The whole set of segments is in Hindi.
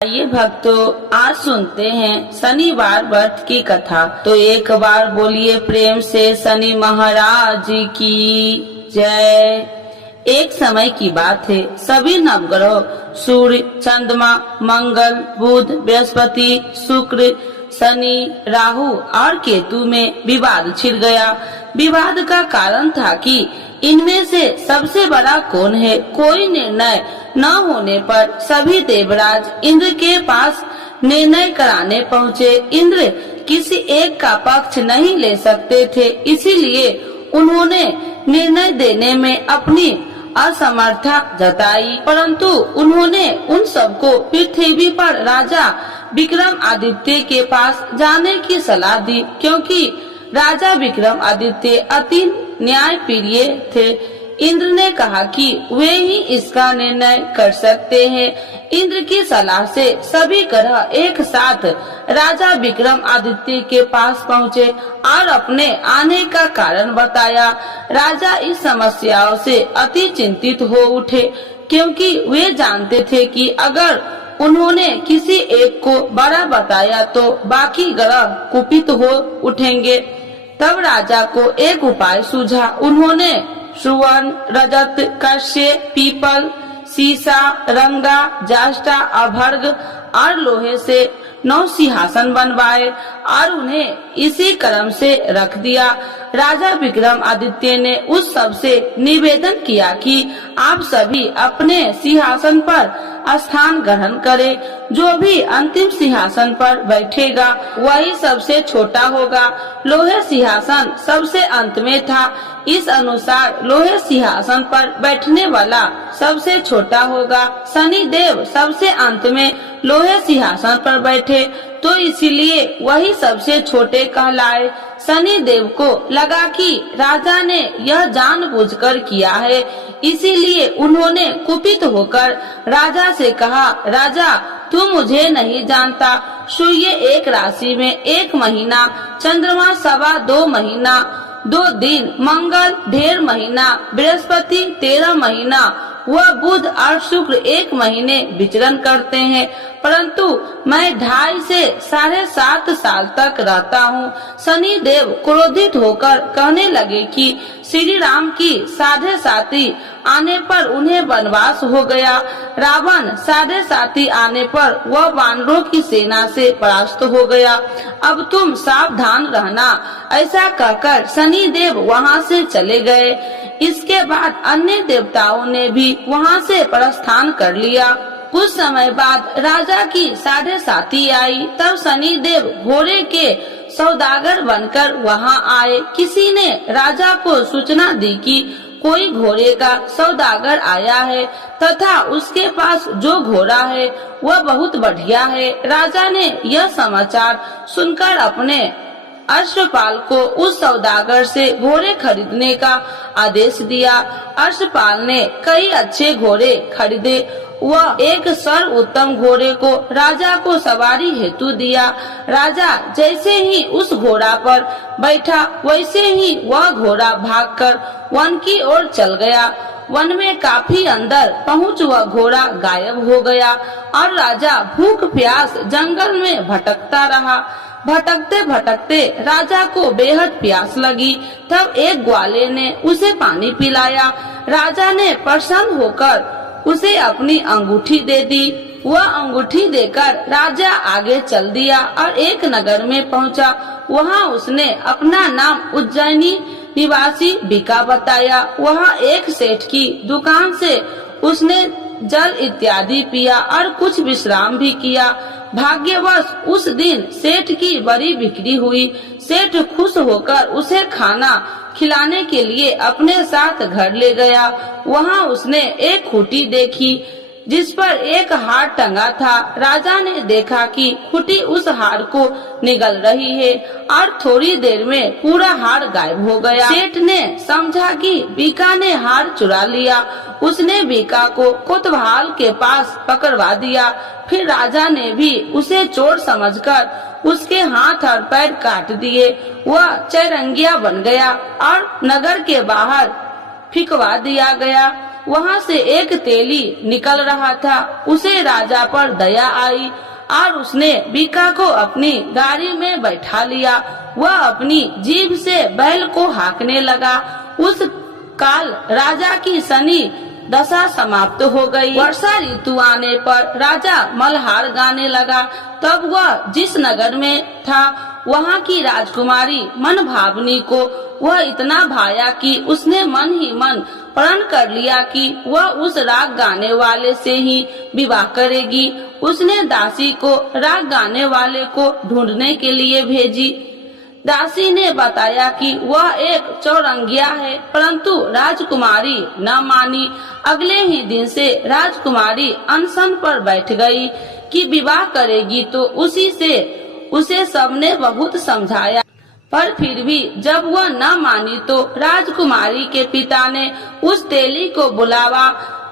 आइए भक्तों, आज सुनते हैं शनिवार व्रत की कथा। तो एक बार बोलिए प्रेम से शनि महाराज की जय। एक समय की बात है, सभी नवग्रह सूर्य, चंद्रमा, मंगल, बुध, बृहस्पति, शुक्र, शनि, राहु और केतु में विवाद छिड़ गया। विवाद का कारण था कि इनमें से सबसे बड़ा कौन है। कोई निर्णय न होने पर सभी देवराज इंद्र के पास निर्णय कराने पहुँचे। इंद्र किसी एक का पक्ष नहीं ले सकते थे, इसीलिए उन्होंने निर्णय देने में अपनी असमर्थता जताई। परंतु उन्होंने उन सबको पृथ्वी पर राजा विक्रमादित्य के पास जाने की सलाह दी, क्योंकि राजा विक्रमादित्य अति न्यायप्रिय थे। इंद्र ने कहा कि वे ही इसका निर्णय कर सकते हैं। इंद्र की सलाह से सभी ग्रह एक साथ राजा विक्रमादित्य के पास पहुँचे और अपने आने का कारण बताया। राजा इस समस्याओं से अति चिंतित हो उठे, क्योंकि वे जानते थे कि अगर उन्होंने किसी एक को बड़ा बताया तो बाकी ग्रह कुपित हो उठेंगे। तब राजा को एक उपाय सूझा। उन्होंने सुवर्ण, रजत, कश्य, पीपल, सीसा, रंगा, जाष्टा, अभर्ग और लोहे से 9 सिंहासन बनवाए और उन्हें इसी क्रम से रख दिया। राजा विक्रमादित्य ने उस सब से निवेदन किया कि आप सभी अपने सिंहासन पर स्थान ग्रहण करें। जो भी अंतिम सिंहासन पर बैठेगा वही सबसे छोटा होगा। लोहे सिंहासन सबसे अंत में था, इस अनुसार लोहे सिंहासन पर बैठने वाला सबसे छोटा होगा। शनि देव सबसे अंत में लोहे सिंहासन पर बैठे, तो इसीलिए वही सबसे छोटे कहलाए। शनि देव को लगा कि राजा ने यह जानबूझकर किया है, इसीलिए उन्होंने कुपित होकर राजा से कहा, राजा तू मुझे नहीं जानता। सूर्य एक राशि में 1 महीना, चंद्रमा 2.25 महीना, 2 दिन, मंगल 1.5 महीना, बृहस्पति 13 महीना, वह बुध और शुक्र 1 महीने विचरण करते हैं, परंतु मैं 2.5 से 7.5 साल तक रहता हूँ। शनि देव क्रोधित होकर कहने लगे कि श्री राम की 7.5 आने पर उन्हें वनवास हो गया। रावण 7.5 आने पर वह वानरों की सेना से परास्त हो गया। अब तुम सावधान रहना। ऐसा कहकर शनि देव वहाँ से चले गए। इसके बाद अन्य देवताओं ने भी वहाँ से प्रस्थान कर लिया। कुछ समय बाद राजा की 7.5 आई, तब शनि देव घोड़े के सौदागर बनकर वहाँ आए। किसी ने राजा को सूचना दी कि कोई घोड़े का सौदागर आया है तथा उसके पास जो घोड़ा है वह बहुत बढ़िया है। राजा ने यह समाचार सुनकर अपने अश्वपाल को उस सौदागर से घोड़े खरीदने का आदेश दिया। अश्वपाल ने कई अच्छे घोड़े खरीदे। वह एक सर्वोत्तम घोड़े को राजा को सवारी हेतु दिया। राजा जैसे ही उस घोड़ा पर बैठा, वैसे ही वह घोड़ा भागकर वन की ओर चल गया। वन में काफी अंदर पहुँच वह घोड़ा गायब हो गया और राजा भूख प्यास जंगल में भटकता रहा। भटकते भटकते राजा को बेहद प्यास लगी। तब एक ग्वाले ने उसे पानी पिलाया। राजा ने प्रसन्न होकर उसे अपनी अंगूठी दे दी। वह अंगूठी देकर राजा आगे चल दिया और एक नगर में पहुंचा। वहां उसने अपना नाम उज्जैनी निवासी बिका बताया। वहां एक सेठ की दुकान से उसने जल इत्यादि पिया और कुछ विश्राम भी किया। भाग्यवश उस दिन सेठ की बड़ी बिक्री हुई। सेठ खुश होकर उसे खाना खिलाने के लिए अपने साथ घर ले गया। वहां उसने एक खूंटी देखी जिस पर एक हार टंगा था। राजा ने देखा कि खूंटी उस हार को निगल रही है और थोड़ी देर में पूरा हार गायब हो गया। सेठ ने समझा कि बीका ने हार चुरा लिया। उसने बीका को कोतवाल के पास पकड़वा दिया। फिर राजा ने भी उसे चोर समझकर उसके हाथ और पैर काट दिए। वह चैरंगिया बन गया और नगर के बाहर फिकवा दिया गया। वहाँ से एक तेली निकल रहा था। उसे राजा पर दया आई और उसने बीका को अपनी गाड़ी में बैठा लिया। वह अपनी जीभ से बैल को हाँकने लगा। उस काल राजा की शनि दशा समाप्त हो गई। वर्षा ऋतु आने पर राजा मल्हार गाने लगा। तब वह जिस नगर में था वहाँ की राजकुमारी मन भावनी को वह इतना भाया कि उसने मन ही मन प्रण कर लिया कि वह उस राग गाने वाले से ही विवाह करेगी। उसने दासी को राग गाने वाले को ढूंढने के लिए भेजी। दासी ने बताया कि वह एक चौरंगिया है, परंतु राजकुमारी न मानी। अगले ही दिन से राजकुमारी अनशन पर बैठ गई कि विवाह करेगी तो उसे सबने बहुत समझाया, पर फिर भी जब वह न मानी तो राजकुमारी के पिता ने उस तेली को बुलावा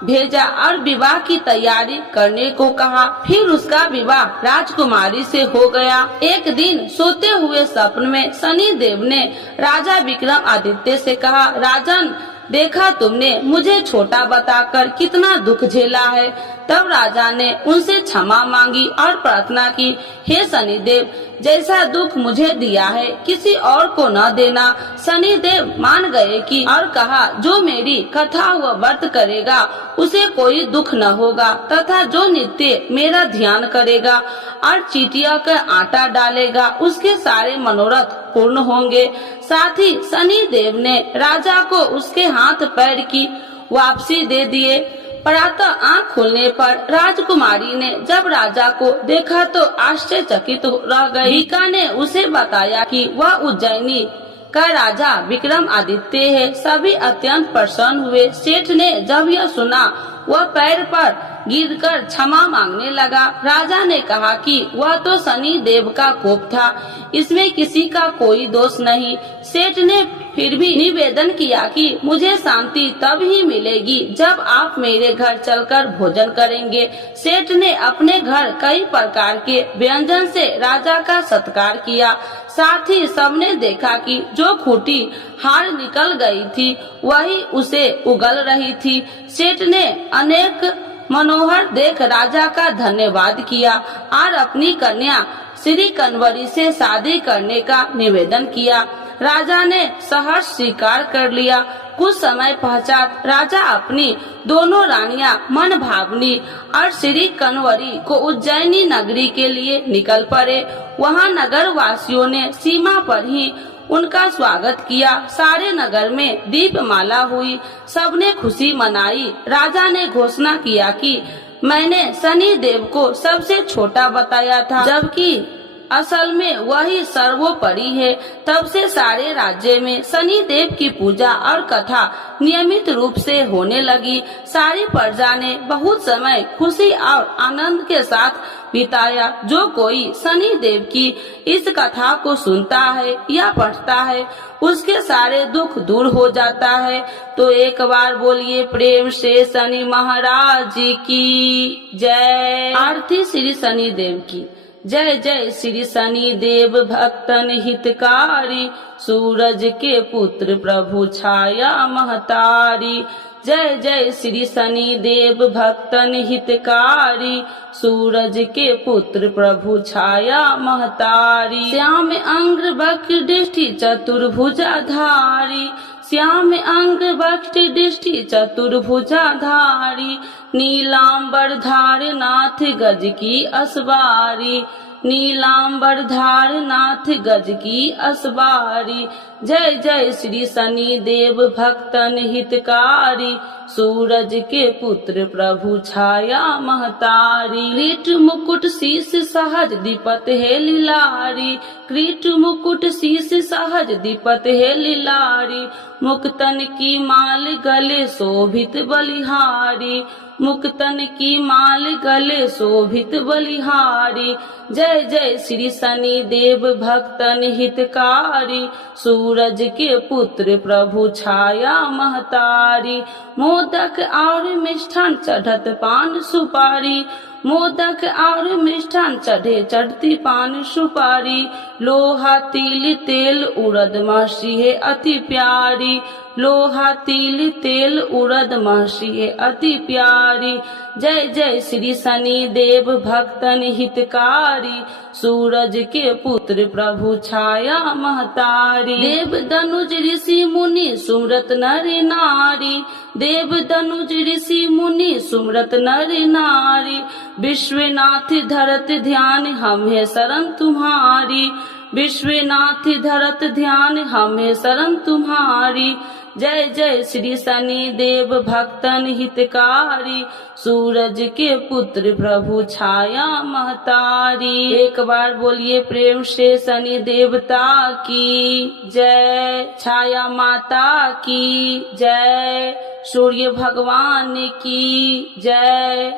भेजा और विवाह की तैयारी करने को कहा। फिर उसका विवाह राजकुमारी से हो गया। एक दिन सोते हुए स्वप्न में शनि देव ने राजा विक्रम आदित्य से कहा, राजन, देखा तुमने मुझे छोटा बताकर कितना दुख झेला है। तब राजा ने उनसे क्षमा मांगी और प्रार्थना की, हे शनिदेव, जैसा दुख मुझे दिया है किसी और को न देना। शनिदेव मान गए कि और कहा, जो मेरी कथा व व्रत करेगा उसे कोई दुख न होगा, तथा जो नित्य मेरा ध्यान करेगा और चीटिया का आटा डालेगा उसके सारे मनोरथ पूर्ण होंगे। साथ ही शनिदेव ने राजा को उसके हाथ पैर की वापसी दे दिए। प्रातः आँख खुलने पर राजकुमारी ने जब राजा को देखा तो आश्चर्यचकित रह गई। बीका ने उसे बताया कि वह उज्जैनी का राजा विक्रम आदित्य है। सभी अत्यंत प्रसन्न हुए। सेठ ने जब यह सुना वह पैर पर गिरकर क्षमा मांगने लगा। राजा ने कहा कि वह तो शनि देव का कोप था, इसमें किसी का कोई दोष नहीं। सेठ ने फिर भी निवेदन किया कि मुझे शांति तब ही मिलेगी जब आप मेरे घर चलकर भोजन करेंगे। सेठ ने अपने घर कई प्रकार के व्यंजन से राजा का सत्कार किया। साथ ही सबने देखा कि जो खूंटी हार निकल गई थी वही उसे उगल रही थी। सेठ ने अनेक मनोहर देख राजा का धन्यवाद किया और अपनी कन्या श्री कन्वरी से शादी करने का निवेदन किया। राजा ने सहर्ष स्वीकार कर लिया। कुछ समय पश्चात राजा अपनी दोनों रानियां मन भावनी और श्री कन्वरी को उज्जैनी नगरी के लिए निकल पड़े। वहां नगर वासियों ने सीमा पर ही उनका स्वागत किया। सारे नगर में दीपमाला हुई, सबने खुशी मनाई। राजा ने घोषणा किया कि मैंने शनि देव को सबसे छोटा बताया था, जबकि असल में वही सर्वोपरि है। तब से सारे राज्य में शनि देव की पूजा और कथा नियमित रूप से होने लगी। सारी प्रजा ने बहुत समय खुशी और आनंद के साथ बिताया। जो कोई शनि देव की इस कथा को सुनता है या पढ़ता है उसके सारे दुख दूर हो जाता है। तो एक बार बोलिए प्रेम से शनि महाराज की जय। आरती श्री शनि देव की जय। जय श्री शनि देव भक्तन हितकारी, सूरज के पुत्र प्रभु छाया महतारी। जय जय श्री शनि देव भक्तन हितकारी, सूरज के पुत्र प्रभु छाया महतारी। श्याम अंग्र वक्र दृष्टि चतुर्भुजाधारी, श्याम अंग वक्र दृष्टि चतुर्भुजाधारी। नीलांबर धार नाथ गज की असवारी, नीलांबर धार नाथ गज की असवारी। जय जय श्री शनि देव भक्तन हितकारी, सूरज के पुत्र प्रभु छाया महतारी। क्रीट मुकुट शीश सहज दीपत है लीलारी, क्रीट मुकुट शीश सहज दीपत है लीलारी। मुक्तन की माल गले शोभित बलिहारी, मुक्तन की माल गले शोभित बलिहारी। जय जय श्री शनि देव भक्तन हितकारी, सूरज के पुत्र प्रभु छाया महतारी। मोदक और मिष्ठान चढ़त पान सुपारी, मोदक और मिष्ठान चढ़े चढ़ती पान सुपारी, लोहा तिल तेल उड़द महर्षि है अति प्यारी, लोहा तिल तेल उड़द महर्षि है अति प्यारी। जय जय श्री शनि देव भक्तन हितकारी, सूरज के पुत्र प्रभु छाया महतारी। देव धनुज ऋषि मुनि सुमरत नर नारी, देव धनुज ऋषि मुनि सुमरत नर नारी, विश्वनाथ धरत ध्यान हम है शरण तुम्हारी, विश्वनाथ धरत ध्यान हम है शरण तुम्हारी। जय जय श्री शनि देव भक्तन हितकारी, सूरज के पुत्र प्रभु छाया महतारी। एक बार बोलिए प्रेम से शनि देवता की जय, छाया माता की जय, सूर्य भगवान की जय।